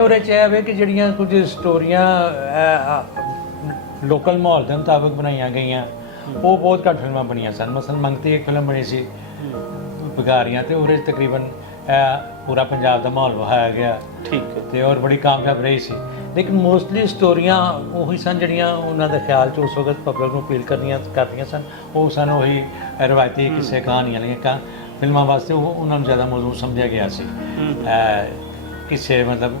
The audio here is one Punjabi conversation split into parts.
ਉਹਦੇ 'ਚ ਇਹ ਵੇ ਕਿ ਜਿਹੜੀਆਂ ਕੁਝ ਸਟੋਰੀਆਂ ਲੋਕਲ ਮਾਹੌਲ ਦੇ ਮੁਤਾਬਕ ਬਣਾਈਆਂ ਗਈਆਂ ਉਹ ਬਹੁਤ ਘੱਟ ਫਿਲਮਾਂ ਬਣੀਆਂ ਸਨ। ਮਸਲਨ ਮੰਗਤੀ ਇੱਕ ਫਿਲਮ ਬਣੀ ਸੀ ਬਗਾਰੀਆਂ, ਤੇ ਉਹਦੇ 'ਚ ਤਕਰੀਬਨ ਪੂਰਾ ਪੰਜਾਬ ਦਾ ਮਾਹੌਲ ਵਿਖਾਇਆ ਗਿਆ। ਠੀਕ ਹੈ। ਤੇ ਔਰ ਬੜੀ ਕਾਮਯਾਬ ਰਹੀ ਸੀ। ਲੇਕਿਨ ਮੋਸਟਲੀ ਸਟੋਰੀਆਂ ਉਹੀ ਸਨ ਜਿਹੜੀਆਂ ਉਹਨਾਂ ਦੇ ਖਿਆਲ 'ਚ ਉਸ ਵਕਤ ਪਬਲਿਕ ਨੂੰ ਅਪੀਲ ਕਰਦੀਆਂ ਸਨ। ਉਹ ਸਨ ਉਹੀ ਰਵਾਇਤੀ ਕਿਸੇ ਕਹਾਣੀਆਂ ਲਈਆਂ ਫਿਲਮਾਂ ਵਾਸਤੇ ਉਹਨਾਂ ਨੂੰ ਜ਼ਿਆਦਾ ਮੌਜੂਦ ਸਮਝਿਆ ਗਿਆ ਸੀ। ਕਿਸੇ ਮਤਲਬ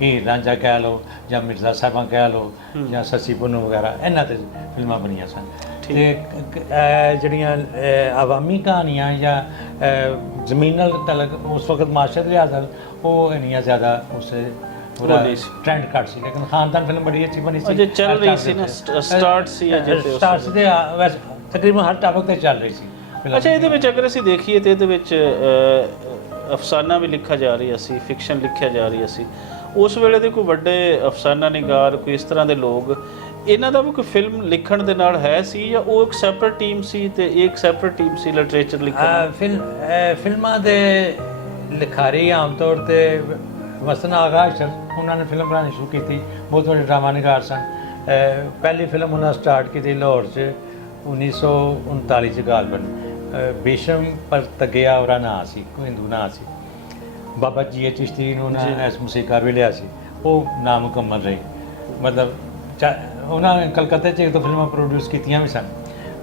ਹੀਰ ਰਾਂਝਾ ਕਹਿ ਲਓ ਜਾਂ ਮਿਰਜ਼ਾ ਸਾਹਿਬਾਂ ਕਹਿ ਲਓ ਜਾਂ ਸੱਸੀ ਪੁੰਨੂ ਵਗੈਰਾ, ਇਹਨਾਂ 'ਤੇ ਫਿਲਮਾਂ ਬਣੀਆਂ ਸਨ। ਅਤੇ ਜਿਹੜੀਆਂ ਆਵਾਮੀ ਕਹਾਣੀਆਂ ਜਾਂ ਜ਼ਮੀਨਲ ਤਲਕ ਉਸ ਵਕਤ ਮਾਸ਼ਰਤ ਲਿਹਾਜ਼ ਨਾਲ ਉਹ ਇੰਨੀਆਂ ਜ਼ਿਆਦਾ ਉਸ ਟ੍ਰੈਂਡ ਘੱਟ ਸੀ। ਲੇਕਿਨ ਖਾਨਦਾਨ ਫਿਲਮ ਬੜੀ ਅੱਛੀ ਬਣੀ ਸੀ, ਚੱਲ ਰਹੀ ਸੀ ਨਾ, ਸਟਾਰਟ ਸੀ ਸਟਾਰਟਸ ਦੇ ਵੈਸੇ ਤਕਰੀਬਨ ਹਰ ਟਾਪਕ 'ਤੇ ਚੱਲ ਰਹੀ ਸੀ। ਅੱਛਾ, ਇਹਦੇ ਵਿੱਚ ਅਗਰ ਅਸੀਂ ਦੇਖੀਏ ਤਾਂ ਇਹਦੇ ਵਿੱਚ ਅਫਸਾਨਾ ਵੀ ਲਿਖਿਆ ਜਾ ਰਿਹਾ ਸੀ, ਫਿਕਸ਼ਨ ਲਿਖਿਆ ਜਾ ਰਿਹਾ ਸੀ। ਉਸ ਵੇਲੇ ਦੇ ਕੋਈ ਵੱਡੇ ਅਫਸਾਨਾ ਨਿਗਾਰ, ਕੋਈ ਇਸ ਤਰ੍ਹਾਂ ਦੇ ਲੋਕ, ਇਹਨਾਂ ਦਾ ਵੀ ਕੋਈ ਫਿਲਮ ਲਿਖਣ ਦੇ ਨਾਲ ਹੈ ਸੀ ਜਾਂ ਉਹ ਇੱਕ ਸੈਪਰੇਟ ਟੀਮ ਸੀ ਤੇ ਇਹ ਇੱਕ ਸੈਪਰੇਟ ਟੀਮ ਸੀ ਲਿਟਰੇਚਰ ਲਿਖਣ? ਫਿਲਮਾਂ ਦੇ ਲਿਖਾਰੀ ਆਮ ਤੌਰ 'ਤੇ ਵਸਨ ਆਗਾ ਅਸ਼ਰ ਉਹਨਾਂ ਨੇ ਫਿਲਮ ਬਣਾਉਣੀ ਸ਼ੁਰੂ ਕੀਤੀ। ਬਹੁਤ ਵੱਡੇ ਡਰਾਮਾ ਨਿਗਾਰ ਸਨ। ਪਹਿਲੀ ਫਿਲਮ ਉਹਨਾਂ ਸਟਾਰਟ ਕੀਤੀ ਲਾਹੌਰ 'ਚ 1939 'ਚ ਗਾਲਬਨ। ਬੇਸ਼ਮ ਪਰ ਤਗਿਆ ਉਹਦਾ ਨਾਂ ਸੀ, ਕੋਈ ਹਿੰਦੂ ਨਾਂ ਸੀ। ਬਾਬਾ ਜੀ ਚਿਸ਼ਤੀ ਨੂੰ ਉਹਨਾਂ ਇਸ ਮੂਸੀਕਾਰ ਵੀ ਲਿਆ ਸੀ, ਉਹ ਨਾਮੁਕੰਮਲ ਰਹੀ। ਮਤਲਬ ਉਹਨਾਂ ਨੇ ਕਲਕੱਤੇ 'ਚ ਇੱਕ ਦੋ ਫਿਲਮਾਂ ਪ੍ਰੋਡਿਊਸ ਕੀਤੀਆਂ ਵੀ ਸਨ।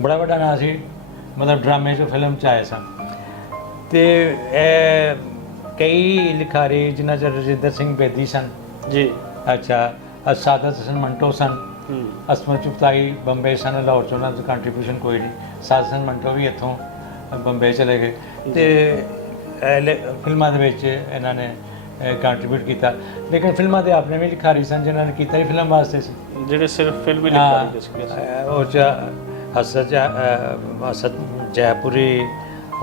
ਬੜਾ ਵੱਡਾ ਨਾਂ ਸੀ, ਮਤਲਬ ਡਰਾਮੇ 'ਚ ਫਿਲਮ 'ਚ ਆਏ ਸਨ। ਅਤੇ ਕਈ ਲਿਖਾਰੀ ਜਿਨ੍ਹਾਂ 'ਚ ਰਜਿੰਦਰ ਸਿੰਘ ਬੇਦੀ ਸਨ ਜੀ, ਅੱਛਾ, ਸਾਦਤ ਹਸਨ ਮੰਟੋ ਸਨ, ਅਸਮਤ ਚੁਗਤਾਈ ਬੰਬੇ ਸਨ। ਲਾਹੌਰ 'ਚ ਉਹਨਾਂ ਦਾ ਕੰਟਰੀਬਿਊਸ਼ਨ ਕੋਈ ਨਹੀਂ। ਸਾਦਤ ਹਸਨ ਮੰਟੋ ਵੀ ਇੱਥੋਂ ਬੰਬੇ ਚਲੇ ਗਏ ਅਤੇ ਫਿਲਮਾਂ ਦੇ ਵਿੱਚ ਇਹਨਾਂ ਨੇ ਕੰਟਰੀਬਿਊਟ ਕੀਤਾ। ਲੇਕਿਨ ਫਿਲਮਾਂ ਦੇ ਆਪਣੇ ਵੀ ਲਿਖਾਰੀ ਸਨ ਜਿਨ੍ਹਾਂ ਨੇ ਕੀਤਾ ਹੀ ਫਿਲਮ ਵਾਸਤੇ ਸੀ, ਜਿਹੜੇ ਸਿਰਫ ਫਿਲਮ ਹੀ ਲਿਖਾਰੀ ਸੀ। ਉਹ 'ਚ ਹਸਤ ਜੈਪੁਰੀ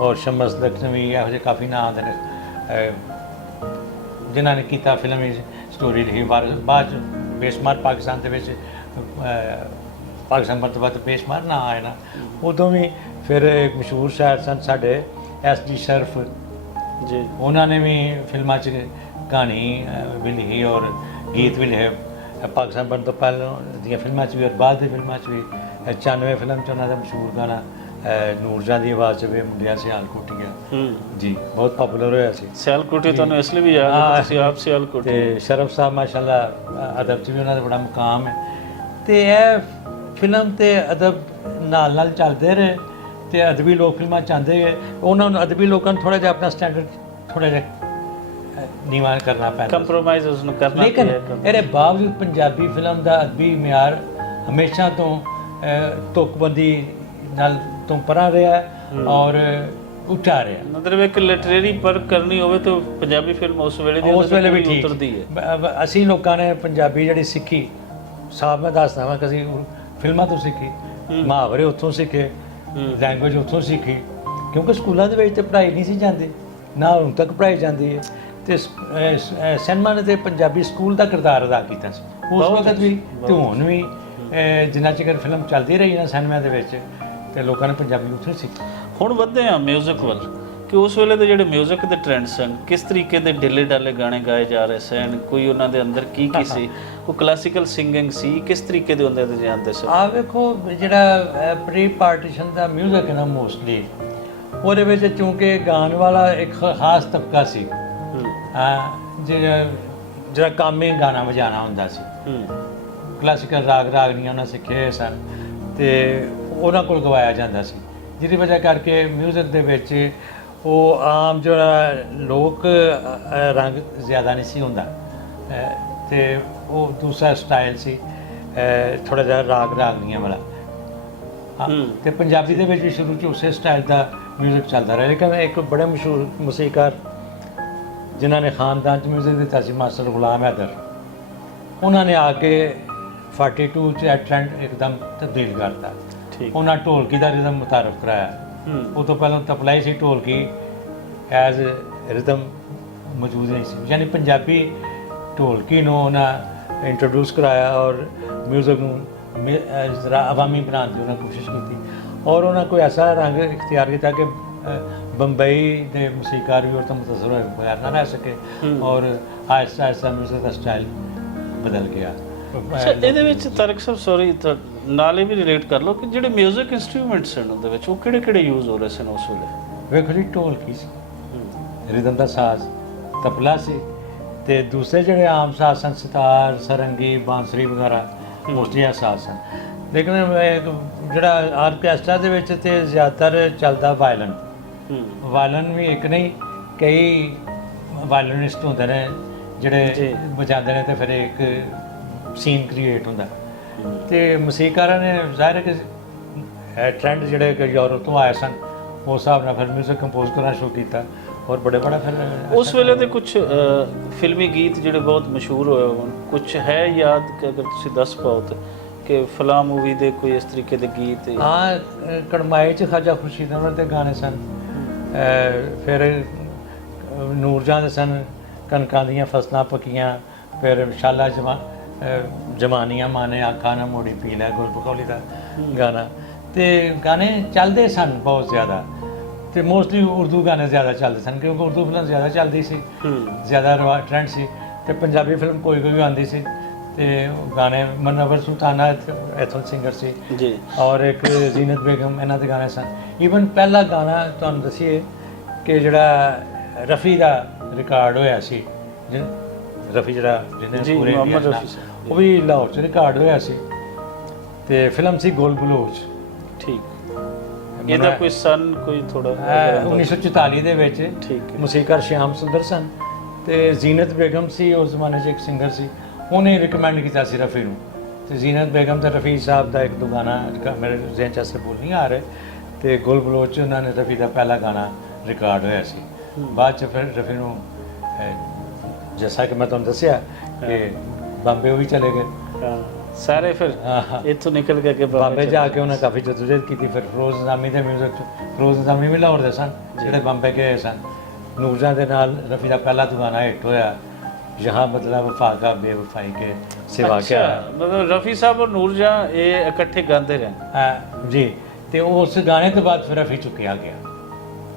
ਔਰ ਸ਼ਮਸ ਲਖਨਵੀ, ਇਹੋ ਜਿਹੇ ਕਾਫੀ ਨਾਂ ਆਉਂਦੇ ਨੇ ਜਿਨ੍ਹਾਂ ਨੇ ਕੀਤਾ ਫਿਲਮ ਹੀ ਸਟੋਰੀ ਲਿਖੀ। ਬਾਅਦ 'ਚ ਬੇਸ਼ੁਮਾਰ ਪਾਕਿਸਤਾਨ ਦੇ ਵਿੱਚ ਪਾਕਿਸਤਾਨ ਤੋਂ ਬਾਅਦ ਬੇਸ਼ੁਮਾਰ ਨਾਂ ਆਏ ਨਾ, ਉਦੋਂ ਵੀ ਫਿਰ ਇੱਕ ਮਸ਼ਹੂਰ ਸ਼ਾਇਰ ਸਨ ਸਾਡੇ SD ਸ਼ਰਫ ਜੀ, ਉਹਨਾਂ ਨੇ ਵੀ ਫਿਲਮਾਂ 'ਚ ਕਹਾਣੀ ਵੀ ਲਿਖੀ ਔਰ ਗੀਤ ਵੀ ਲਿਖੇ। ਪਾਕਿਸਤਾਨ ਬਣਨ ਤੋਂ ਪਹਿਲਾਂ ਦੀਆਂ ਫਿਲਮਾਂ 'ਚ ਵੀ ਔਰ ਬਾਅਦ ਦੀ ਫਿਲਮਾਂ 'ਚ ਵੀ। 94 ਫਿਲਮ 'ਚ ਉਹਨਾਂ ਦਾ ਮਸ਼ਹੂਰ ਗਾਣਾ ਨੂਰਜਾਂ ਦੀ ਆਵਾਜ਼ 'ਚ ਵੀ ਮੁੰਡਿਆ ਸਿਆਲ ਕੋਟੀਆਂ ਜੀ ਬਹੁਤ ਪਾਪੂਲਰ ਹੋਇਆ ਸੀ। ਸਿਆਲ ਕੋਟੀ ਤੁਹਾਨੂੰ ਇਸ ਲਈ ਵੀ ਯਾਦ ਹੈ, ਤੁਸੀਂ ਆਪ ਸਿਆਲ ਕੋਟੀ। ਅਤੇ ਸ਼ਰਫ ਸਾਹਿਬ ਮਾਸ਼ਾਅੱਲਾ ਅਦਬ 'ਚ ਵੀ ਉਹਨਾਂ ਦਾ ਬੜਾ ਮੁਕਾਮ ਹੈ। ਅਤੇ ਇਹ ਫਿਲਮ ਅਤੇ ਅਦਬ ਨਾਲ ਨਾਲ ਚੱਲਦੇ ਰਹੇ ਅਤੇ ਅਦਬੀ ਲੋਕ ਫਿਲਮਾਂ ਚਾਹੁੰਦੇ ਗਏ। ਉਹਨਾਂ ਨੂੰ ਅਦਬੀ ਲੋਕਾਂ ਨੂੰ ਥੋੜ੍ਹਾ ਜਿਹਾ ਆਪਣਾ ਸਟੈਂਡਰਡ ਥੋੜ੍ਹਾ ਜਿਹਾ ਨੀਵਾਂ ਕਰਨਾ ਪੈਂਦਾ, ਕੰਪਰੋਮਾਈਜ਼ ਉਸਨੂੰ ਕਰਨਾ। ਲੇਕਿਨ ਇਹਦੇ ਬਾਵਜੂਦ ਪੰਜਾਬੀ ਫਿਲਮ ਦਾ ਅਦਬੀ ਮਿਆਰ ਹਮੇਸ਼ਾ ਤੋਂ ਤੁਕਬੰਦੀ ਨਾਲ ਤੋਂ ਪਰਾਂ ਰਿਹਾ ਔਰ ਉੱਚਾ ਰਿਹਾ। ਮਤਲਬ ਇੱਕ ਲਿਟਰੇਰੀ ਪਰਖ ਕਰਨੀ ਹੋਵੇ ਤਾਂ ਪੰਜਾਬੀ ਫਿਲਮ ਉਸ ਵੇਲੇ ਵੀ ਠੀਕ ਉਤਰਦੀ ਹੈ। ਅਸੀਂ ਲੋਕਾਂ ਨੇ ਪੰਜਾਬੀ ਜਿਹੜੀ ਸਿੱਖੀ, ਸਾਫ ਮੈਂ ਦੱਸਦਾ ਵਾਂ ਕਿ ਅਸੀਂ ਫਿਲਮਾਂ ਤੋਂ ਸਿੱਖੀ, ਮੁਹਾਵਰੇ ਉੱਥੋਂ ਸਿੱਖੇ, ਲੈਂਗੁਏਜ ਉੱਥੋਂ ਸਿੱਖੀ, ਕਿਉਂਕਿ ਸਕੂਲਾਂ ਦੇ ਵਿੱਚ ਤਾਂ ਪੜ੍ਹਾਈ ਨਹੀਂ ਸੀ ਜਾਂਦੀ, ਨਾ ਹੁਣ ਤੱਕ ਪੜ੍ਹਾਈ ਜਾਂਦੀ ਹੈ। ਅਤੇ ਸਿਨੇਮਾ ਨੇ ਤਾਂ ਪੰਜਾਬੀ ਸਕੂਲ ਦਾ ਕਿਰਦਾਰ ਅਦਾ ਕੀਤਾ ਸੀ ਉਸ ਵਕਤ ਵੀ ਅਤੇ ਹੁਣ ਵੀ। ਜਿੰਨਾ ਚਿਰ ਫਿਲਮ ਚੱਲਦੀ ਰਹੀ ਨਾ ਸਿਨੇਮਾ ਦੇ ਵਿੱਚ, ਅਤੇ ਲੋਕਾਂ ਨੇ ਪੰਜਾਬੀ ਉੱਥੋਂ ਸਿੱਖੀ। ਹੁਣ ਵੱਧਦੇ ਹਾਂ ਮਿਊਜ਼ਿਕ ਵੱਲ, ਕਿ ਉਸ ਵੇਲੇ ਦੇ ਜਿਹੜੇ ਮਿਊਜ਼ਿਕ ਦੇ ਟ੍ਰੈਂਡ ਸਨ, ਕਿਸ ਤਰੀਕੇ ਦੇ ਢਿੱਲੇ ਢਾਲੇ ਗਾਣੇ ਗਾਏ ਜਾ ਰਹੇ ਸਨ, ਕੋਈ ਉਹਨਾਂ ਦੇ ਅੰਦਰ ਕੀ ਸੀ, ਕੋਈ ਕਲਾਸੀਕਲ ਸਿੰਗਿੰਗ ਸੀ, ਕਿਸ ਤਰੀਕੇ ਦੇ ਹੁੰਦੇ ਤੇ ਜਾਂਦੇ ਸਨ? ਆ ਵੇਖੋ, ਜਿਹੜਾ ਪ੍ਰੀ ਪਾਰਟੀਸ਼ਨ ਦਾ ਮਿਊਜ਼ਿਕ ਹੈ ਨਾ ਮੋਸਟਲੀ, ਉਹਦੇ ਵਿੱਚ ਚੂੰਕਿ ਗਾਣ ਵਾਲਾ ਇੱਕ ਖਾਸ ਤਬਕਾ ਸੀ, ਜਿਹੜਾ ਕਾਮੇ ਗਾਣਾ ਵਜਾਣਾ ਹੁੰਦਾ ਸੀ। ਕਲਾਸੀਕਲ ਰਾਗ ਰਾਗਨੀਆਂ ਉਹਨਾਂ ਸਿੱਖੇ ਹੋਏ ਸਨ ਅਤੇ ਉਹਨਾਂ ਕੋਲ ਗਵਾਇਆ ਜਾਂਦਾ ਸੀ, ਜਿਹਦੀ ਵਜ੍ਹਾ ਕਰਕੇ ਮਿਊਜ਼ਿਕ ਦੇ ਵਿੱਚ ਉਹ ਆਮ ਜਿਹੜਾ ਲੋਕ ਰੰਗ ਜ਼ਿਆਦਾ ਨਹੀਂ ਸੀ ਹੁੰਦਾ ਅਤੇ ਉਹ ਦੂਸਰਾ ਸਟਾਈਲ ਸੀ, ਥੋੜ੍ਹਾ ਜਿਹਾ ਰਾਗ ਰਾਗਨੀਆਂ ਵਾਲਾ। ਅਤੇ ਪੰਜਾਬੀ ਦੇ ਵਿੱਚ ਵੀ ਸ਼ੁਰੂ 'ਚ ਉਸੇ ਸਟਾਈਲ ਦਾ ਮਿਊਜ਼ਿਕ ਚੱਲਦਾ ਰਿਹਾ। ਲੇਕਿਨ ਇੱਕ ਬੜੇ ਮਸ਼ਹੂਰ ਮੂਸੀਕਾਰ ਜਿਨ੍ਹਾਂ ਨੇ ਖਾਨਦਾਨ 'ਚ ਮਿਊਜ਼ਿਕ ਦਿੱਤਾ ਸੀ, ਮਾਸਟਰ ਗੁਲਾਮ ਹੈਦਰ, ਉਹਨਾਂ ਨੇ ਆ ਕੇ 42 'ਚ ਇਹ ਟ੍ਰੈਂਡ ਇੱਕਦਮ ਤਬਦੀਲ ਕਰਤਾ। ਉਹਨਾਂ ਢੋਲਕੀ ਦਾ ਰਿਦਮ ਮੁਤਾਰਫ ਕਰਾਇਆ। ਉਹ ਤੋਂ ਪਹਿਲਾਂ ਤਬਲਾ ਸੀ, ਢੋਲਕੀ ਐਜ਼ ਰਿਦਮ ਮੌਜੂਦ ਨਹੀਂ ਸੀ। ਯਾਨੀ ਪੰਜਾਬੀ ਢੋਲਕੀ ਨੂੰ ਉਹਨਾਂ ਇੰਟਰੋਡਿਊਸ ਕਰਾਇਆ ਔਰ ਮਿਊਜ਼ਿਕ ਨੂੰ ਜ਼ਰਾ ਅਵਾਮੀ ਬਣਾਉਣ ਦੀ ਉਹਨਾਂ ਕੋਸ਼ਿਸ਼ ਕੀਤੀ ਔਰ ਉਹਨਾਂ ਕੋਈ ਐਸਾ ਰੰਗ ਇਖਤਿਆਰ ਕੀਤਾ ਕਿ ਬੰਬਈ ਦੇ ਮੂਸੀਕਾਰ ਵੀ ਉਹ ਤੋਂ ਮੁਤਾਸਰ ਹੋਏ ਬਗੈਰ ਨਾ ਰਹਿ ਸਕੇ ਔਰ ਆਹਿਸਤਾ ਆਹਿਸਤਾ ਮਿਊਜ਼ਿਕ ਦਾ ਸਟਾਈਲ ਬਦਲ ਗਿਆ। ਅੱਛਾ, ਇਹਦੇ ਵਿੱਚ ਤਾਰਿਕ ਸਾਹਿਬ ਸੌਰੀ ਨਾਲੇ ਵੀ ਰਿਲੇਟ ਕਰ ਲਓ ਕਿ ਜਿਹੜੇ ਮਿਊਜ਼ਿਕ ਇੰਸਟਰੂਮੈਂਟਸ ਸਨ ਉਹਦੇ ਵਿੱਚ ਉਹ ਕਿਹੜੇ ਕਿਹੜੇ ਯੂਜ਼ ਹੋ ਰਹੇ ਸਨ ਉਸ ਵੇਲੇ? ਵੇਖੋ ਜੀ, ਢੋਲਕੀ ਸੀ, ਰਿਦਮ ਦਾ ਸਾਜ਼, ਤਬਲਾ ਸੀ, ਤੇ ਦੂਸਰੇ ਜਿਹੜੇ ਆਮ ਸਾਜ਼ ਸਨ ਸਿਤਾਰ, ਸਰੰਗੀ, ਬਾਂਸਰੀ ਵਗੈਰਾ ਮੋਸਟਲੀ ਆ ਸਾਜ਼ ਸਨ। ਲੇਕਿਨ ਜਿਹੜਾ ਆਰਕੈਸਟਰਾ ਦੇ ਵਿੱਚ ਤੇ ਜ਼ਿਆਦਾਤਰ ਚੱਲਦਾ ਵਾਇਲਨ। ਵਾਇਲਨ ਵੀ ਇੱਕ ਨਹੀਂ, ਕਈ ਵਾਇਲਨਿਸਟ ਹੁੰਦੇ ਨੇ ਜਿਹੜੇ ਵਜਾਉਂਦੇ ਨੇ ਤੇ ਫਿਰ ਇੱਕ ਸੀਨ ਕ੍ਰੀਏਟ ਹੁੰਦਾ। ਤੇ ਮੂਸੀਕਾਰਾਂ ਨੇ ਜ਼ਾਹਿਰ ਹੈ ਕਿ ਟ੍ਰੈਂਡ ਜਿਹੜੇ ਕਿ ਯੂਰਪ ਤੋਂ ਆਏ ਸਨ ਉਸ ਹਿਸਾਬ ਨਾਲ ਫਿਰ ਮਿਊਜ਼ਿਕ ਕੰਪੋਜ਼ ਕਰਨਾ ਸ਼ੁਰੂ ਕੀਤਾ ਔਰ ਬੜੇ ਬੜਾ ਫਿਰ ਉਸ ਵੇਲੇ ਦੇ ਕੁਝ ਫਿਲਮੀ ਗੀਤ ਜਿਹੜੇ ਬਹੁਤ ਮਸ਼ਹੂਰ ਹੋਏ ਹੋਣ, ਕੁਝ ਹੈ ਯਾਦ ਕਿ ਅਗਰ ਤੁਸੀਂ ਦੱਸ ਪਾਓ ਤਾਂ ਕਿ ਫਲਾਂ ਮੂਵੀ ਦੇ ਕੋਈ ਇਸ ਤਰੀਕੇ ਦੇ ਗੀਤ? ਹਾਂ, ਕੜਮਾਈ 'ਚ ਖਾਜਾ ਖੁਰਸ਼ੀਦ ਉਹਨਾਂ ਦੇ ਗਾਣੇ ਸਨ। ਫਿਰ ਨੂਰਜਹਾਂ ਦੇ ਸਨ, ਕਣਕਾਂ ਦੀਆਂ ਫਸਲਾਂ ਪੱਕੀਆਂ, ਫਿਰ ਸ਼ਾਲਾ ਜਮਾਨੀਆਂ ਮਾਨੇ ਆਖਾਂ ਨਾ ਮੋੜੀ ਪੀ ਲੈ, ਗੁਰਬਖੌਲੀ ਦਾ ਗਾਣਾ। ਤੇ ਗਾਣੇ ਚੱਲਦੇ ਸਨ ਬਹੁਤ ਜ਼ਿਆਦਾ, ਤੇ ਮੋਸਟਲੀ ਉਰਦੂ ਗਾਣੇ ਜ਼ਿਆਦਾ ਚੱਲਦੇ ਸਨ ਕਿਉਂਕਿ ਉਰਦੂ ਫਿਲਮ ਜ਼ਿਆਦਾ ਚੱਲਦੀ ਸੀ, ਜ਼ਿਆਦਾ ਟ੍ਰੈਂਡ ਸੀ। ਤੇ ਪੰਜਾਬੀ ਫਿਲਮ ਕੋਈ ਕੋਈ ਆਉਂਦੀ ਸੀ ਤੇ ਗਾਣੇ ਮਨਵਰ ਸੁਲਤਾਨਾ ਇੱਥੋਂ ਸਿੰਗਰ ਸੀ ਜੀ, ਔਰ ਇੱਕ ਜ਼ੀਨਤ ਬੇਗਮ, ਇਹਨਾਂ ਦੇ ਗਾਣੇ ਸਨ। ਈਵਨ ਪਹਿਲਾ ਗਾਣਾ ਤੁਹਾਨੂੰ ਦੱਸੀਏ ਕਿ ਜਿਹੜਾ ਰਫੀ ਦਾ ਰਿਕਾਰਡ ਹੋਇਆ ਸੀ, ਰਫੀ ਜਿਹੜਾ ਜਿਹਨੇ ਪੂਰੇ ਉਹ ਵੀ ਲਾਹੌਰ 'ਚ ਰਿਕਾਰਡ ਹੋਇਆ ਸੀ, ਤੇ ਫਿਲਮ ਸੀ ਗੋਲ ਬਲੋਚ। ਠੀਕ, ਇਹਦਾ ਕੋਈ ਸਨ ਕੋਈ ਥੋੜਾ 1944 ਦੇ ਵਿੱਚ। ਮੂਸੀਕਾਰ ਸ਼ਿਆਮ ਸੁੰਦਰ ਸਨ ਤੇ ਜ਼ੀਨਤ ਬੇਗਮ ਸੀ ਉਸ ਜ਼ਮਾਨੇ 'ਚ ਇੱਕ ਸਿੰਗਰ ਸੀ, ਉਹਨੇ ਰਿਕਮੈਂਡ ਕੀਤਾ ਸੀ ਰਫੀ ਨੂੰ। ਤੇ ਜ਼ੀਨਤ ਬੇਗਮ ਤੇ ਰਫੀ ਸਾਹਿਬ ਦਾ ਇੱਕ ਦੋ ਗਾਣਾ ਮੇਰੇ ਜ਼ਿਹਨ 'ਚ ਅਸਲ ਬੋਲ ਨਹੀਂ ਆ ਰਹੇ, ਤੇ ਗੋਲ ਬਲੋਚ 'ਚ ਉਹਨਾਂ ਨੇ ਰਫੀ ਦਾ ਪਹਿਲਾ ਗਾਣਾ ਰਿਕਾਰਡ ਹੋਇਆ ਸੀ। ਬਾਅਦ 'ਚ ਫਿਰ ਰਫੀ ਨੂੰ ਜੈਸਾ ਕਿ ਮੈਂ ਤੁਹਾਨੂੰ ਦੱਸਿਆ ਕਿ ਬੰਬੇ ਉਹ ਵੀ ਚਲੇ ਗਏ ਸਾਰੇ, ਫਿਰ ਇੱਥੋਂ ਨਿਕਲ ਕੇ ਬੰਬੇ ਜਾ ਕੇ ਉਹਨਾਂ ਕਾਫੀ ਜਦੋਜਹਿਦ ਕੀਤੀ। ਫਿਰ ਫਿਰੋਜ਼ ਨਿਜ਼ਾਮੀ ਦੇ ਮਿਊਜ਼ਿਕ 'ਚ, ਫਿਰੋਜ਼ ਨਿਜ਼ਾਮੀ ਵੀ ਲਾਹੌਰ ਦੇ ਸਨ ਜਿਹੜੇ ਬੰਬੇ ਗਏ ਸਨ। ਨੂਰਜਹਾਂ ਦੇ ਨਾਲ ਰਫੀ ਦਾ ਪਹਿਲਾ ਗਾਣਾ ਹਿੱਟ ਹੋਇਆ, यहाँ बदला वफा का बेवफाई के सिवा क्या। मतलब रफ़ी साहब और नूरजहाँ ये इकट्ठे गाते रहे जी। तो उस गाने तो बाद फिर रफ़ी चुकिया गया,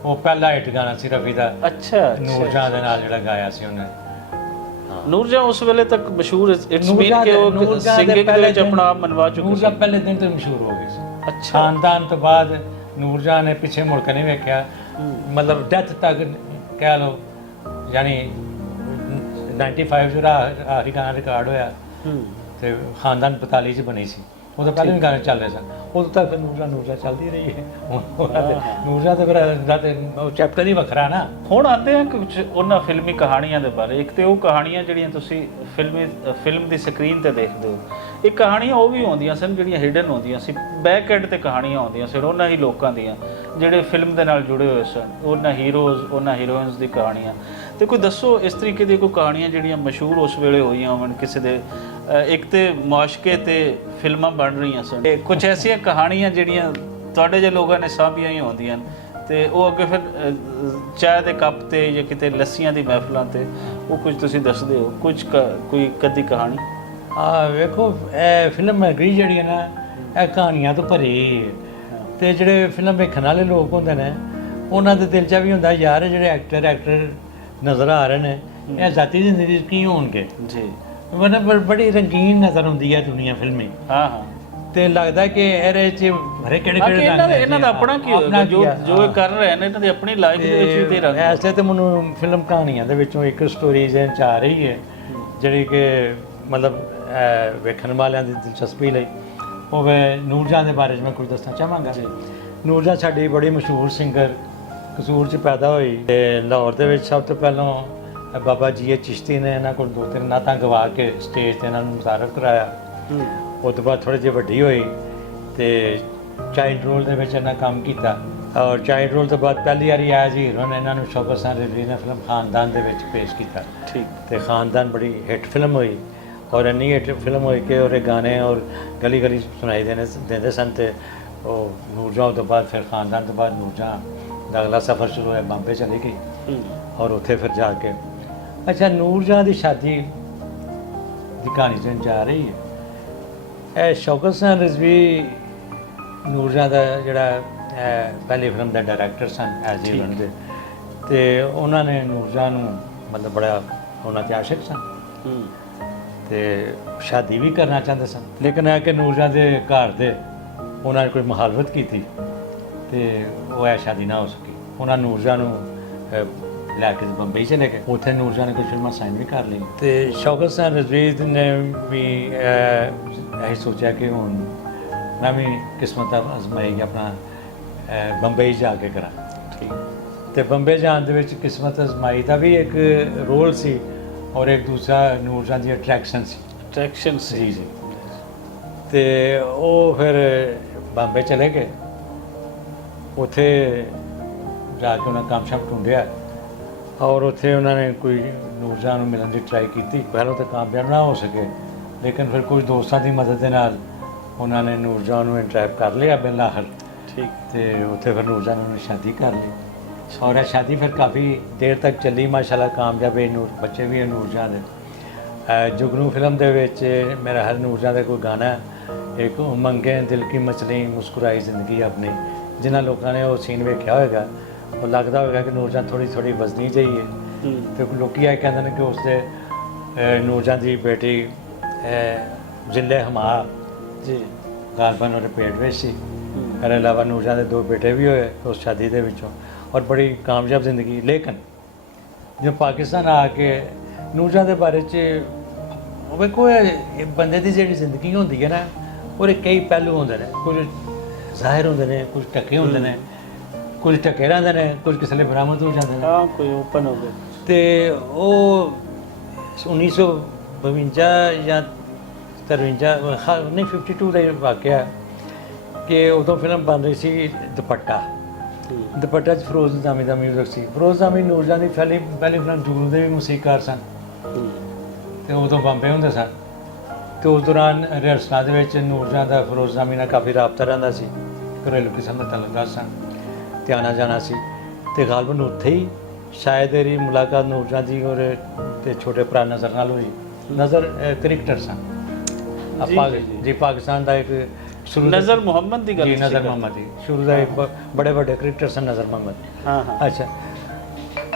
वो पहला हिट गाना सी रफ़ी का। अच्छा, नूरजहाँ दे नाल जिहड़ा गाया सी उन्हें। नूरजहाँ उस वेले तक मशहूर इट्स मीन कि वो सिंगिंग दे विच अपना आप मनवा चुके। नूरजहाँ पहले दिन तो मशहूर हो गई सी। अच्छा, खानदान तो बाद नूरजहाँ ने पीछे मुड़ के नहीं वेख्या, मतलब डेथ तक कह लो, यानी 95 ਜਿਹੜਾ ਆਖਰੀ ਗਾਣਾ ਰਿਕਾਰਡ ਹੋਇਆ ਤੇ ਖਾਨਦਾਨ 45 'ਚ ਬਣੀ ਸੀ, ਉਹ ਤੋਂ ਪਹਿਲੇ ਵੀ ਗਾਣੇ ਚੱਲ ਰਹੇ ਸਨ। ਉਦੋਂ ਤੱਕ ਨੂਰਜਹਾਂ ਚੱਲਦੀ ਰਹੀ ਹੈ। ਨੂਰਜਹਾਂ ਤਾਂ ਫਿਰ ਉਹ ਚੈਪਟਰ ਹੀ ਵੱਖਰਾ ਨਾ। ਹੁਣ ਆਉਂਦੇ ਆ ਕੁਝ ਉਹਨਾਂ ਫਿਲਮੀ ਕਹਾਣੀਆਂ ਦੇ ਬਾਰੇ। ਇੱਕ ਤੇ ਉਹ ਕਹਾਣੀਆਂ ਜਿਹੜੀਆਂ ਤੁਸੀਂ ਫਿਲਮ ਦੀ ਸਕਰੀਨ ਤੇ ਦੇਖਦੇ ਹੋ, ਇਹ ਕਹਾਣੀਆਂ ਉਹ ਵੀ ਆਉਂਦੀਆਂ ਸਨ ਜਿਹੜੀਆਂ ਹਿਡਨ ਹੁੰਦੀਆਂ ਸੀ, ਬੈਕ ਐਂਡ ਤੇ ਕਹਾਣੀਆਂ ਆਉਂਦੀਆਂ ਸਨ ਉਹਨਾਂ ਹੀ ਲੋਕਾਂ ਦੀਆਂ ਜਿਹੜੇ ਫਿਲਮ ਦੇ ਨਾਲ ਜੁੜੇ ਹੋਏ ਸਨ, ਉਹਨਾਂ ਹੀਰੋਜ਼ ਉਹਨਾਂ ਹੀਰੋਇਨਸ ਦੀ ਕਹਾਣੀਆਂ। ਤੇ ਕੋਈ ਦੱਸੋ ਇਸ ਤਰੀਕੇ ਦੀ ਕੋਈ ਕਹਾਣੀਆਂ ਜਿਹੜੀਆਂ ਮਸ਼ਹੂਰ ਉਸ ਵੇਲੇ ਹੋਈਆਂ ਹੋਣ ਕਿਸੇ ਦੇ, ਇੱਕ ਤੇ ਮੁਆਸ਼ਕੇ ਤੇ ਫਿਲਮਾਂ ਬਣ ਰਹੀਆਂ ਸਨ, ਕੁਝ ਐਸੀਆਂ ਕਹਾਣੀਆਂ ਜਿਹੜੀਆਂ ਤੁਹਾਡੇ ਜਿਹੇ ਲੋਕਾਂ ਨੇ ਸਾਂਭੀਆਂ ਹੀ ਹੁੰਦੀਆਂ ਤੇ ਉਹ ਅੱਗੇ ਫਿਰ ਚਾਹ ਦੇ ਕੱਪ ਤੇ ਜਾਂ ਕਿਤੇ ਲੱਸੀਆਂ ਦੀ ਮਹਿਫਲਾਂ ਤੇ ਉਹ ਕੁਝ ਤੁਸੀਂ ਦੱਸਦੇ ਹੋ, ਕੁਝ ਕੋਈ ਕਦੀ ਕਹਾਣੀ? ਵੇਖੋ ਇਹ ਫਿਲਮ ਹੈਗੀ ਜਿਹੜੀ ਹੈ ਨਾ, ਇਹ ਕਹਾਣੀਆਂ ਤੋਂ ਭਰੀ ਤੇ ਜਿਹੜੇ ਫਿਲਮ ਵੇਖਣ ਵਾਲੇ ਲੋਕ ਹੁੰਦੇ ਨੇ ਉਹਨਾਂ ਦੇ ਦਿਲ 'ਚ ਵੀ ਹੁੰਦਾ ਯਾਰ ਜਿਹੜੇ ਐਕਟਰ ਨਜ਼ਰ ਆ ਰਹੇ ਨੇ ਇਹ ਜ਼ਾਤੀ ਜ਼ਿੰਦਗੀ 'ਚ ਕੀ ਹੋਣਗੇ ਜੀ। ਮਤਲਬ ਬੜੀ ਰੰਗੀਨ ਨਜ਼ਰ ਹੁੰਦੀ ਹੈ ਦੁਨੀਆ ਫਿਲਮੀ। ਤੇ ਲੱਗਦਾ ਕਿ ਇਹਦੇ 'ਚ ਹਰੇ ਕਿਹੜੇ ਇਹਨਾਂ ਦਾ ਆਪਣਾ ਕੀ ਹੋਏਗਾ ਜੋ ਇਹ ਕਰ ਰਹੇ ਨੇ, ਇਹਨਾਂ ਦੀ ਆਪਣੀ ਲਾਈਫ ਦੇ ਵਿੱਚ ਵੀ ਤੇ ਰੰਗ। ਐਸੇ ਤੇ ਮੈਨੂੰ ਫਿਲਮ ਕਹਾਣੀਆਂ ਦੇ ਵਿੱਚੋਂ ਇੱਕ ਸਟੋਰੀ ਜਿਹਨ 'ਚ ਆ ਰਹੀ ਹੈ ਜਿਹੜੀ ਕਿ ਮਤਲਬ ਵੇਖਣ ਵਾਲਿਆਂ ਦੀ ਦਿਲਚਸਪੀ ਲਈ। ਉਹ ਨੂਰਜਹਾਂ ਦੇ ਬਾਰੇ 'ਚ ਮੈਂ ਕੁਝ ਦੱਸਣਾ ਚਾਹਾਂਗਾ। ਨੂਰਜਹਾਂ ਸਾਡੀ ਬੜੀ ਮਸ਼ਹੂਰ ਸਿੰਗਰ ਕਸੂਰ 'ਚ ਪੈਦਾ ਹੋਈ ਤੇ ਲਾਹੌਰ ਦੇ ਵਿੱਚ ਸਭ ਤੋਂ ਪਹਿਲਾਂ ਬਾਬਾ ਜੀ ਚਿਸ਼ਤੀ ਨੇ ਇਹਨਾਂ ਕੋਲ 2-3 ਨਾਤਾਂ ਗਵਾ ਕੇ ਸਟੇਜ 'ਤੇ ਇਹਨਾਂ ਨੂੰ ਮੁਤਾਰਫ ਕਰਾਇਆ। ਉਸ ਤੋਂ ਬਾਅਦ ਥੋੜ੍ਹੀ ਜਿਹੀ ਵੱਡੀ ਹੋਈ ਤੇ ਚਾਈਲਡ ਰੋਲ ਦੇ ਵਿੱਚ ਇਹਨਾਂ ਕੰਮ ਕੀਤਾ, ਔਰ ਚਾਈਲਡ ਰੋਲ ਤੋਂ ਬਾਅਦ ਪਹਿਲੀ ਵਾਰੀ ਐਜ਼ ਹੀਰੋਇਨ ਇਹਨਾਂ ਨੂੰ ਸ਼ੌਕਤ ਹਸਨ ਰਿਜ਼ਵੀ ਨੇ ਫਿਲਮ ਖਾਨਦਾਨ ਦੇ ਵਿੱਚ ਪੇਸ਼ ਕੀਤਾ। ਠੀਕ, ਤੇ ਖਾਨਦਾਨ ਬੜੀ ਹਿੱਟ ਫਿਲਮ ਹੋਈ ਔਰ ਇੰਨੀ ਹਿੱਟ ਫਿਲਮ ਹੋਈ ਕਿ ਉਹਦੇ ਗਾਣੇ ਔਰ ਗਲੀ ਗਲੀ ਸੁਣਾਈ ਦਿੰਦੇ ਸਨ। ਤੇ ਉਹ ਨੂਰਜਹਾਂ ਤੋਂ ਬਾਅਦ ਫਿਰ ਖਾਨਦਾਨ ਤੋਂ ਬਾਅਦ ਨੂਰਜਹਾਂ ਦਾ ਅਗਲਾ ਸਫ਼ਰ ਸ਼ੁਰੂ ਹੋਇਆ, ਬੰਬੇ ਚਲੀ ਗਈ ਔਰ ਉੱਥੇ ਫਿਰ ਜਾ ਕੇ ਅੱਛਾ ਨੂਰਜਹਾਂ ਦੀ ਸ਼ਾਦੀ ਦੀ ਕਹਾਣੀ 'ਚ ਜਾ ਰਹੀ ਹੈ। ਇਹ ਸ਼ੌਕਤ ਹਸਨ ਰਿਜ਼ਵੀ ਨੂਰਜਹਾਂ ਦਾ ਜਿਹੜਾ ਪਹਿਲੀ ਫਿਲਮ ਦੇ ਡਾਇਰੈਕਟਰ ਸਨ ਐਜ਼ ਹੀਰਨ ਦੇ, ਤੇ ਉਹਨਾਂ ਨੇ ਨੂਰਜਹਾਂ ਨੂੰ ਮਤਲਬ ਬੜਾ ਉਹਨਾਂ 'ਤੇ ਆਸ਼ਿਕ ਸਨ ਤੇ ਸ਼ਾਦੀ ਵੀ ਕਰਨਾ ਚਾਹੁੰਦੇ ਸਨ, ਲੇਕਿਨ ਇਹ ਕਿ ਨੂਰਜਹਾਂ ਦੇ ਘਰ ਦੇ ਉਹਨਾਂ ਨੇ ਕੋਈ ਮੁਖਾਲਫਤ ਕੀਤੀ ਤੇ ਉਹ ਇਹ ਸ਼ਾਦੀ ਨਾ ਹੋ ਸਕੀ। ਉਹਨਾਂ ਨੂਰਜਹਾਂ ਨੂੰ ਲੈ ਕੇ ਬੰਬਈ ਚਲੇ ਗਏ, ਉੱਥੇ ਨੂਰਜਹਾਂ ਨੇ ਕੁਝ ਫਿਲਮਾਂ ਸਾਈਨ ਵੀ ਕਰ ਲਈ ਤੇ ਸ਼ੌਕਤ ਹਸਨ ਰਿਜ਼ਵੀ ਨੇ ਵੀ ਇਹ ਸੋਚਿਆ ਕਿ ਹੁਣ ਮੈਂ ਵੀ ਕਿਸਮਤ ਅਜ਼ਮਾਈ ਆਪਣਾ ਬੰਬਈ ਜਾ ਕੇ ਕਰਾਂ। ਠੀਕ। ਤੇ ਬੰਬਈ ਜਾਣ ਦੇ ਵਿੱਚ ਕਿਸਮਤ ਅਜ਼ਮਾਈ ਦਾ ਵੀ ਇੱਕ ਰੋਲ ਸੀ ਔਰ ਇੱਕ ਦੂਸਰਾ ਨੂਰਜਹਾਂ ਦੀ ਅਟਰੈਕਸ਼ਨ ਸੀ। ਜੀ ਜੀ। ਤੇ ਉਹ ਫਿਰ ਬੰਬਈ ਚਲੇ ਗਏ, ਉੱਥੇ ਜਾ ਕੇ ਉਹਨਾਂ ਕੰਮ ਸ਼ਾਮ ਢੂੰਡਿਆ ਔਰ ਉੱਥੇ ਉਹਨਾਂ ਨੇ ਕੋਈ ਨੂਰਜਹਾਂ ਨੂੰ ਮਿਲਣ ਦੀ ਟਰਾਈ ਕੀਤੀ। ਪਹਿਲਾਂ ਤਾਂ ਕਾਮਯਾਬ ਨਾ ਹੋ ਸਕੇ, ਲੇਕਿਨ ਫਿਰ ਕੁਝ ਦੋਸਤਾਂ ਦੀ ਮਦਦ ਦੇ ਨਾਲ ਉਹਨਾਂ ਨੇ ਨੂਰਜਹਾਂ ਨੂੰ ਇੰਟਰੈਕਟ ਕਰ ਲਿਆ ਬਿਲਾਖਰ। ਠੀਕ। ਤੇ ਉੱਥੇ ਫਿਰ ਨੂਰਜਹਾਂ ਨੇ ਸ਼ਾਦੀ ਕਰ ਲਈ ਔਰ ਇਹ ਸ਼ਾਦੀ ਫਿਰ ਕਾਫੀ ਦੇਰ ਤੱਕ ਚੱਲੀ, ਮਾਸ਼ਾਅੱਲਾ ਕਾਮਯਾਬ ਹੈ। ਬੱਚੇ ਵੀ ਹੈ ਨੂਰਜਹਾਂ ਦੇ। ਜੁਗਨੂ ਫਿਲਮ ਦੇ ਵਿੱਚ ਮੇਰਾ ਹਰ ਨੂਰਜਹਾਂ ਦਾ ਕੋਈ ਗਾਣਾ ਇੱਕ ਮੰਗੇ ਦਿਲ ਕੀ ਮਚਲੀ ਮੁਸਕਰਾਈ ਜ਼ਿੰਦਗੀ ਆਪਣੀ, ਜਿਨ੍ਹਾਂ ਲੋਕਾਂ ਨੇ ਉਹ ਸੀਨ ਵੇਖਿਆ ਹੋਏਗਾ ਉਹ ਲੱਗਦਾ ਹੋਵੇਗਾ ਕਿ ਨੂਰਜਹਾਂ ਥੋੜੀ ਵਜ਼ਨੀ ਜਿਹੀ ਹੈ ਤੇ ਲੋਕੀ ਇਹ ਕਹਿੰਦੇ ਨੇ ਕਿ ਉਸ ਦੇ ਨੂਰਜਹਾਂ ਦੀ ਬੇਟੀ ਜ਼ਿਲੇ ਹਮਾ ਜੀ ਗਾਲਬਨ ਉਹਦੇ ਪੇਟ ਵਿੱਚ ਸੀ। ਇਹਦੇ ਇਲਾਵਾ ਨੂਰਜਹਾਂ ਦੇ 2 ਬੇਟੇ ਵੀ ਹੋਏ ਉਸ ਸ਼ਾਦੀ ਦੇ ਵਿੱਚੋਂ ਔਰ ਬੜੀ ਕਾਮਯਾਬ ਜ਼ਿੰਦਗੀ। ਲੇਕਿਨ ਜਦੋਂ ਪਾਕਿਸਤਾਨ ਆ ਕੇ ਨੂਰਜਹਾਂ ਦੇ ਬਾਰੇ 'ਚ ਵੇਖੋ ਇਹ ਬੰਦੇ ਦੀ ਜਿਹੜੀ ਜ਼ਿੰਦਗੀ ਹੁੰਦੀ ਹੈ ਨਾ ਉਹਦੇ ਕਈ ਪਹਿਲੂ ਹੁੰਦੇ ਨੇ, ਕੁਝ ਜ਼ਾਹਿਰ ਹੁੰਦੇ ਨੇ, ਕੁਝ ਢਕੇ ਹੁੰਦੇ ਨੇ, ਕੁਝ ਢਕੇ ਰਹਿੰਦੇ ਨੇ, ਕੁਝ ਕਿਸੇ ਲਈ ਬਰਾਮਦ ਹੋ ਜਾਂਦੇ ਨੇ। ਹਾਂ, ਕੋਈ ਓਪਨ ਹੋ ਗਿਆ। ਤੇ ਉਹ 1952 ਜਾਂ 53 ਨਹੀਂ 52 ਦਾ ਵਾਕਿਆ ਕਿ ਉਦੋਂ ਫਿਲਮ ਬਣ ਰਹੀ ਸੀ ਦੁਪੱਟਾ। ਦੁਪੱਟਾ 'ਚ ਫਿਰੋਜ਼ ਨਿਜ਼ਾਮੀ ਦਾ ਮਿਊਜ਼ਿਕ ਸੀ। ਫਿਰੋਜ਼ ਨਿਜ਼ਾਮੀ ਨੂਰਜਹਾਂ ਦੀ ਪਹਿਲੀ ਫਿਲਮ ਜੁਗਨੂ ਦੇ ਵੀ ਮੂਸੀਕਾਰ ਸਨ ਤੇ ਉਦੋਂ ਬੰਬੇ ਹੁੰਦੇ ਸਨ ਤੇ ਉਸ ਦੌਰਾਨ ਰਿਹਰਸਲਾਂ ਦੇ ਵਿੱਚ ਨੂਰਜਹਾਂ ਦਾ ਫਿਰੋਜ਼ ਨਿਜ਼ਾਮੀ ਨਾਲ ਕਾਫੀ ਰਾਬਤਾ ਰਹਿੰਦਾ ਸੀ, ਘਰੇਲੂ ਕਿਸਮ ਦੇ ਤਾਲੁਕਾਤ ਸਨ ਤੇ ਆਉਣਾ ਜਾਣਾ ਸੀ। ਤੇ ਗਾਲਬਨ ਉੱਥੇ ਹੀ ਸ਼ਾਇਦ ਇਹਦੀ ਮੁਲਾਕਾਤ ਨੂਰਜਹਾਂ ਦੀ ਔਰ ਤੇ ਛੋਟੇ ਭਰਾ ਨਜ਼ਰ ਨਾਲ ਹੋਈ। ਨਜ਼ਰ ਕ੍ਰਿਕਟਰ ਸਨ ਜੀ, ਪਾਕਿਸਤਾਨ ਦਾ ਇੱਕ ਨਜ਼ਰ ਮੁਹੰਮਦ ਦੀ ਗੱਲ ਜੀ, ਨਜ਼ਰ ਮੁਹੰਮਦ ਦੀ ਸ਼ੁਰੂ ਦਾ ਇੱਕ ਬੜੇ ਵੱਡੇ ਕ੍ਰਿਕਟਰ ਸਨ ਨਜ਼ਰ ਮੁਹੰਮਦ। ਹਾਂ ਹਾਂ। ਅੱਛਾ।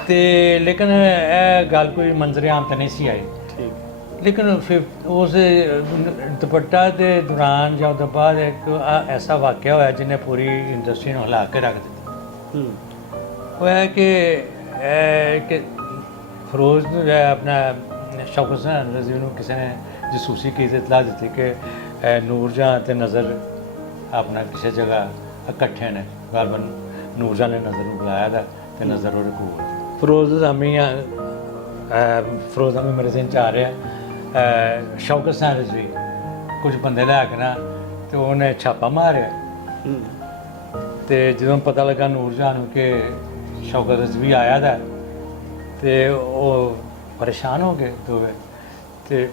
ਤੇ ਲੇਕਿਨ ਇਹ ਗੱਲ ਕੋਈ ਮੰਜ਼ਰ ਆਮ ਤਾਂ ਨਹੀਂ ਸੀ ਆਈ। ਠੀਕ। ਲੇਕਿਨ ਫਿਰ ਉਸ ਦੁਪੱਟਾ ਦੇ ਦੌਰਾਨ ਜਾਂ ਉਹਦੇ ਬਾਅਦ ਇੱਕ ਐਸਾ ਵਾਕਿਆ ਹੋਇਆ ਜਿਹਨੇ ਪੂਰੀ ਇੰਡਸਟਰੀ ਨੂੰ ਹਿਲਾ ਕੇ ਰੱਖ ਦਿੱਤਾ। ਉਹ ਹੈ ਕਿ ਫਿਰੋਜ਼ ਨੂੰ ਆਪਣਾ ਸ਼ੌਕਤ ਹਸਨ ਰਿਜ਼ਵੀ ਨੂੰ ਕਿਸੇ ਨੇ ਜਸੂਸੀ ਕੀ ਇਤਲਾਹ ਦਿੱਤੀ ਕਿ ਨੂਰਜਹਾਂ ਤੇ ਨਜ਼ਰ ਆਪਣਾ ਕਿਸੇ ਜਗ੍ਹਾ ਇਕੱਠੇ ਨੇ। ਗਾਲਬਨ ਨੂਰਜਹਾਂ ਨੇ ਨਜ਼ਰ ਨੂੰ ਬੁਲਾਇਆ ਦਾ ਤੇ ਨਜ਼ਰ ਉਹਦੇ ਕੋਲ। ਫਿਰੋਜ਼ ਨਿਜ਼ਾਮੀ ਮੇਰੇ ਜ਼ਿਹਨ 'ਚ ਆ ਰਿਹਾ ਸ਼ੌਕਤ ਹਸਨ ਰਿਜ਼ਵੀ ਕੁਝ ਬੰਦੇ ਲੈ ਕੇ ਨਾ ਤੇ ਉਹਨੇ ਛਾਪਾ ਮਾਰਿਆ ਤੇ ਜਦੋਂ ਪਤਾ ਲੱਗਾ ਨੂਰਜਹਾਂ ਨੂੰ ਕਿ ਸ਼ੌਕਤ ਰਿਜ਼ਵੀ ਆਇਆ ਦਾ ਤੇ ਉਹ ਪਰੇਸ਼ਾਨ ਹੋ ਗਏ ਦੋਵੇਂ ਤੇ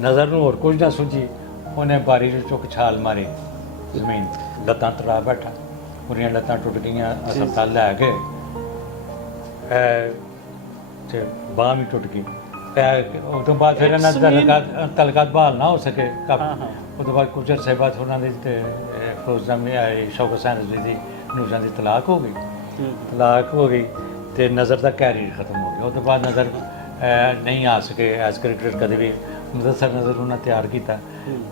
ਨਜ਼ਰ ਨੂੰ ਹੋਰ ਕੁਝ ਨਾ ਸੁਝੀ, ਉਹਨੇ ਬਾਰੀ 'ਚ ਚੁੱਕ ਛਾਲ ਮਾਰੀ ਜ਼ਮੀਨ, ਲੱਤਾਂ ਤੜਾ ਬੈਠਾ, ਉਹਦੀਆਂ ਲੱਤਾਂ ਟੁੱਟ ਗਈਆਂ, ਹਸਪਤਾਲ ਲੈ ਗਏ ਤੇ ਬਾਂਹ ਵੀ ਟੁੱਟ ਗਈ। ਉਹ ਤੋਂ ਬਾਅਦ ਫਿਰ ਇਹਨਾਂ ਦਾ ਤਲਕਾਤ ਬਹਾਲ ਨਾ ਹੋ ਸਕੇ ਕਾਫੀ। ਉਹ ਤੋਂ ਬਾਅਦ ਕੁਝ ਅਰਸੇ ਬਾਅਦ ਉਹਨਾਂ ਦੇ ਫਿਰੋਜ਼ ਨਿਜ਼ਾਮੀ ਸ਼ੌਕਤ ਹਸਨ ਰਿਜ਼ਵੀ ਦੀ ਨੂਰਜਹਾਂ ਦੀ ਤਲਾਕ ਹੋ ਗਈ ਤੇ ਨਜ਼ਰ ਦਾ ਕੈਰੀਅਰ ਖਤਮ ਹੋ ਗਿਆ। ਉਹ ਤੋਂ ਬਾਅਦ ਨਜ਼ਰ ਨਹੀਂ ਆ ਸਕੇ ਐਜ਼ ਕ੍ਰਿਕਟਰ ਕਦੇ ਵੀ। ਮੁਦੱਸਰ ਨਜ਼ਰ ਉਹਨਾਂ ਤਿਆਰ ਕੀਤਾ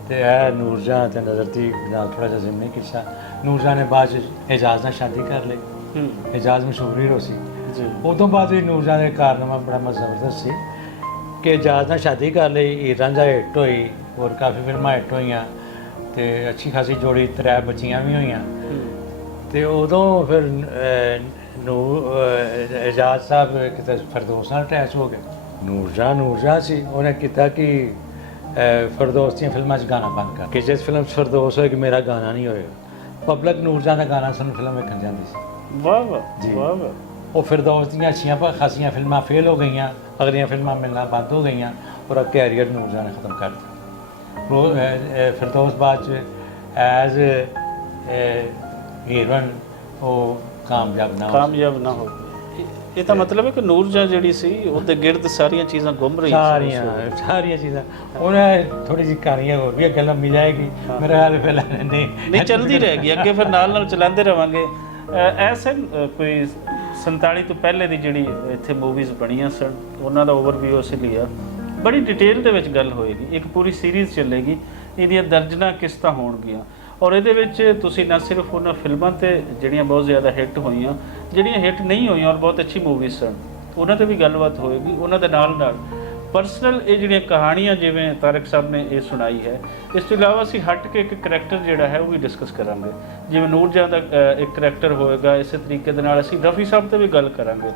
ਤੇ ਇਹ ਨੂਰਜਹਾਂ ਤੇ ਨਜ਼ਰ ਦੀ ਨਾਲ ਥੋੜਾ ਜਿਹਾ ਜ਼ਿਮਨੀ ਕਿੱਸਾ। ਨੂਰਜਹਾਂ ਨੇ ਬਾਅਦ 'ਚ ਏਜਾਜ਼ ਨਾਲ ਸ਼ਾਦੀ ਕਰ ਲਈ। ਏਜਾਜ਼ ਮਸ਼ਹੂਰ ਹੀਰੋ ਸੀ। ਉਦੋਂ ਬਾਅਦ ਵੀ ਨੂਰਜਹਾਂ ਦੇ ਕਾਰਨਾਮਾ ਬੜਾ ਜ਼ਬਰਦਸਤ ਸੀ ਕਿ ਏਜਾਜ਼ ਨਾਲ ਸ਼ਾਦੀ ਕਰ ਲਈ, ਹੀਰ ਰਾਂਝਾ ਹਿੱਟ ਹੋਈ ਹੋਰ ਕਾਫੀ ਫਿਲਮਾਂ ਹਿੱਟ ਹੋਈਆਂ ਤੇ ਅੱਛੀ ਖਾਸੀ ਜੋੜੀ 3 ਬੱਚੀਆਂ ਵੀ ਹੋਈਆਂ। ਤੇ ਉਦੋਂ ਫਿਰ ਏਜਾਜ਼ ਸਾਹਿਬ ਕਿਤੇ ਫਿਰਦੌਸ ਨਾਲ ਅਟੈਚ ਹੋ ਗਏ। ਨੂਰਜਹਾਂ ਸੀ, ਉਹਨੇ ਕੀਤਾ ਕਿ ਫਿਰਦੌਸ ਦੀਆਂ ਫਿਲਮਾਂ 'ਚ ਗਾਣਾ ਬੰਦ ਕਰ ਕਿ ਜਿਸ ਫਿਲਮ 'ਚ ਫਿਰਦੌਸ ਹੋਏਗੀ ਮੇਰਾ ਗਾਣਾ ਨਹੀਂ ਹੋਏਗਾ। ਪਬਲਿਕ ਨੂਰਜਹਾਂ ਦਾ ਗਾਣਾ ਸਾਨੂੰ ਫਿਲਮ ਵੇਖਣ ਜਾਂਦੀ ਸੀ। ਵਾਹ ਵਾਹ ਜੀ। ਵਾਹ ਵਾਹ। ਉਹ ਫਿਰਦੌਸ ਦੀਆਂ ਅੱਛੀਆਂ ਖਾਸੀਆਂ ਫਿਲਮਾਂ ਫੇਲ ਹੋ ਗਈਆਂ, ਅਗਲੀਆਂ ਫਿਲਮਾਂ ਮਿਲਣਾ ਬੰਦ ਹੋ ਗਈਆਂ ਔਰ ਕੈਰੀਅਰ ਨੂਰਜਹਾਂ ਨੇ ਖਤਮ ਕਰ ਦਿੱਤਾ। ਫਿਰਦੌਸ ਬਾਅਦ 'ਚ ਐਜ਼ ਹੀਰੋਇਨ ਉਹ ਕਾਮਯਾਬ ਨਾ ਹੋ। ਇਹ ਤਾਂ ਮਤਲਬ ਹੈ ਕਿ ਨੂਰਜਹਾਂ ਜਿਹੜੀ ਸੀ ਉਹਦੇ ਗਿਰਦ ਸਾਰੀਆਂ ਚੀਜ਼ਾਂ ਘੁੰਮ ਰਹੀਆਂ ਸਾਰੀਆਂ ਚੀਜ਼ਾਂ। ਉਹਨੇ ਥੋੜੀ ਜਿਹੀ ਕਹਾਣੀਆਂ ਹੋਰ ਵੀ ਅੱਗੇ ਲੰਮੀ ਜਾਏਗੀ ਮੇਰਾ ਹਾਲ ਪਹਿਲਾਂ ਨਹੀਂ ਚੱਲਦੀ ਰਹੇਗੀ ਅੱਗੇ, ਫਿਰ ਨਾਲ ਚਲਾਉਂਦੇ ਰਵਾਂਗੇ। ਐਸੇ ਕੋਈ 47 ਤੋਂ ਪਹਿਲੇ ਦੀ ਜਿਹੜੀ ਇੱਥੇ ਮੂਵੀਜ਼ ਬਣੀਆਂ ਸਨ ਉਹਨਾਂ ਦਾ ਓਵਰਵਿਊ ਅਸੀਂ ਲਿਆ। ਬੜੀ ਡਿਟੇਲ ਦੇ ਵਿੱਚ ਗੱਲ ਹੋਏਗੀ, ਇੱਕ ਪੂਰੀ ਸੀਰੀਜ਼ ਚੱਲੇਗੀ, ਇਹਦੀਆਂ ਦਰਜਨਾਂ ਕਿਸ਼ਤਾਂ ਹੋਣਗੀਆਂ। ਔਰ ਇਹਦੇ ਵਿੱਚ ਤੁਸੀਂ ਨਾ ਸਿਰਫ ਉਹਨਾਂ ਫਿਲਮਾਂ ਤੇ ਜਿਹੜੀਆਂ ਬਹੁਤ ਜ਼ਿਆਦਾ ਹਿੱਟ ਹੋਈਆਂ, ਜਿਹੜੀਆਂ ਹਿੱਟ ਨਹੀਂ ਹੋਈਆਂ ਔਰ ਬਹੁਤ ਅੱਛੀ ਮੂਵੀਜ਼ ਸਨ, ਉਹਨਾਂ 'ਤੇ ਵੀ ਗੱਲਬਾਤ ਹੋਏਗੀ। ਉਹਨਾਂ ਦੇ ਨਾਲ ਨਾਲ ਪਰਸਨਲ ਇਹ ਜਿਹੜੀਆਂ ਕਹਾਣੀਆਂ ਜਿਵੇਂ ਤਾਰਕ ਸਾਹਿਬ ਨੇ ਇਹ ਸੁਣਾਈ ਹੈ, ਇਸ ਤੋਂ ਇਲਾਵਾ ਅਸੀਂ ਹਟ ਕੇ ਇੱਕ ਕਰੈਕਟਰ ਜਿਹੜਾ ਹੈ ਉਹ ਵੀ ਡਿਸਕਸ ਕਰਾਂਗੇ। ਜਿਵੇਂ ਨੂਰਜਹਾਂ ਦਾ ਇੱਕ ਕਰੈਕਟਰ ਹੋਏਗਾ, ਇਸੇ ਤਰੀਕੇ ਦੇ ਨਾਲ ਅਸੀਂ ਰਫੀ ਸਾਹਿਬ 'ਤੇ ਵੀ ਗੱਲ ਕਰਾਂਗੇ,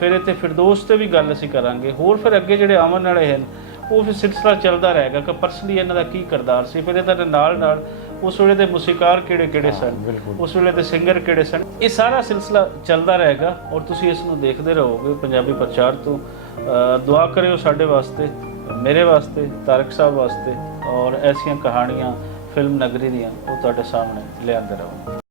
ਫਿਰ ਇੱਥੇ ਫਿਰਦੌਸ 'ਤੇ ਵੀ ਗੱਲ ਅਸੀਂ ਕਰਾਂਗੇ। ਹੋਰ ਫਿਰ ਅੱਗੇ ਜਿਹੜੇ ਆਉਣ ਵਾਲੇ ਹਨ ਉਹ ਫਿਰ ਸਿਲਸਿਲਾ ਚੱਲਦਾ ਰਹੇਗਾ ਕਿ ਪਰਸਨਲੀ ਇਹਨਾਂ ਦਾ ਕੀ ਕਿਰਦਾਰ ਸੀ। ਫਿਰ ਇਹਦੇ ਨਾਲ ਨਾਲ ਉਸ ਵੇਲੇ ਦੇ ਮੂਸੀਕਾਰ ਕਿਹੜੇ ਸਨ, ਉਸ ਵੇਲੇ ਦੇ ਸਿੰਗਰ ਕਿਹੜੇ ਸਨ, ਇਹ ਸਾਰਾ ਸਿਲਸਿਲਾ ਚੱਲਦਾ ਰਹੇਗਾ। ਔਰ ਤੁਸੀਂ ਇਸ ਨੂੰ ਦੇਖਦੇ ਰਹੋਗੇ ਪੰਜਾਬੀ ਪ੍ਰਚਾਰ ਤੋਂ। ਦੁਆ ਕਰਿਓ ਸਾਡੇ ਵਾਸਤੇ, ਮੇਰੇ ਵਾਸਤੇ, ਤਾਰਕ ਸਾਹਿਬ ਵਾਸਤੇ, ਔਰ ਐਸੀਆਂ ਕਹਾਣੀਆਂ ਫਿਲਮ ਨਗਰੀ ਦੀਆਂ ਉਹ ਤੁਹਾਡੇ ਸਾਹਮਣੇ ਲਿਆਂਦੇ ਰਹੋ।